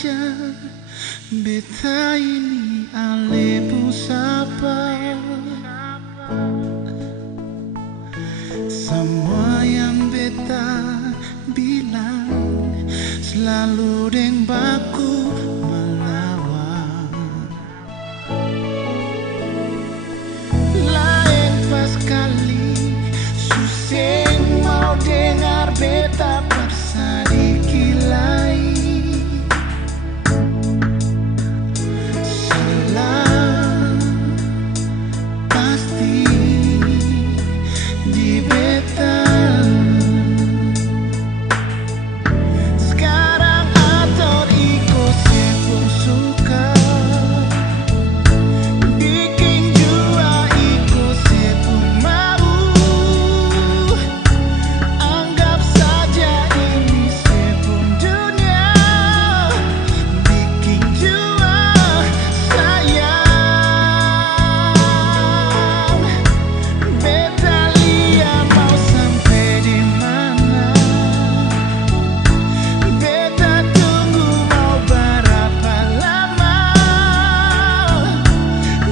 saja beta ini alebu sapa. Semua yang beta bilang selalu deng baku melawan. Lain pas kali suseng mau dengar beta paksa dikilai. Salah pasti di beta. Sekarang atur ikut sepung suka, bikin jua ikut sepung mau. Anggap saja ini sepung dunia, bikin jua sayang. Beta lihat mau sampai di mana, beta tunggu mau berapa lama.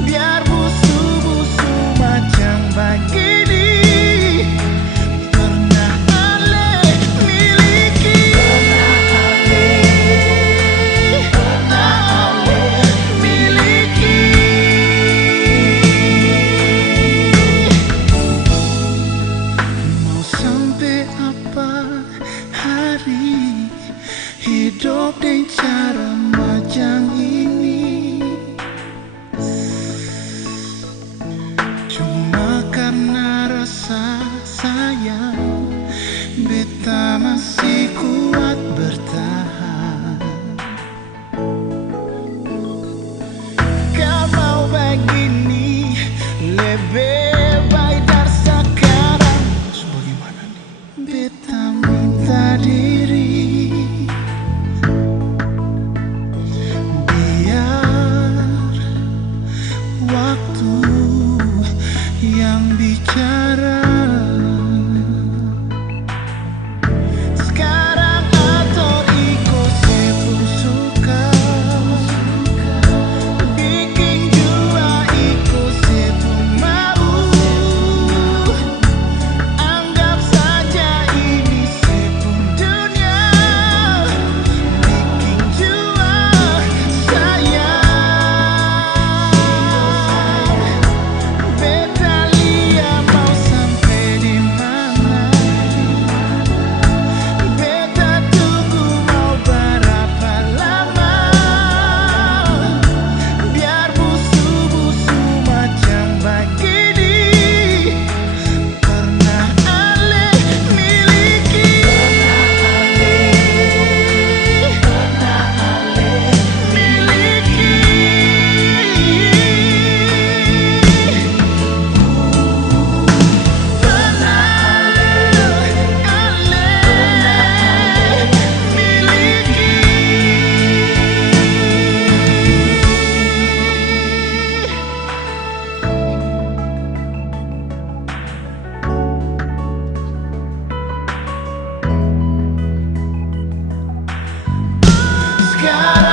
Biar busu-busu macam begini pernah ale miliki. Pernah ale miliki. Mau sampai apa hari hidup dengan cara macam ini? Cuma karena rasa sayang beta masih kuat bertahan. Kau mau begini lebih baik dari sekarang. Terus bagaimana nih? Beta minta diri, biar waktu yang bicara. Sekarang atur ikut sepung suka, bikin jua ikut sepung mau. Anggap saja ini sepung dunia, bikin jua sayang. Beta lihat mau sampai di mana, beta tunggu mau berapa lama. Biar busu-busu macam begini pernah ale miliki. Pernah ale miliki. Sekarang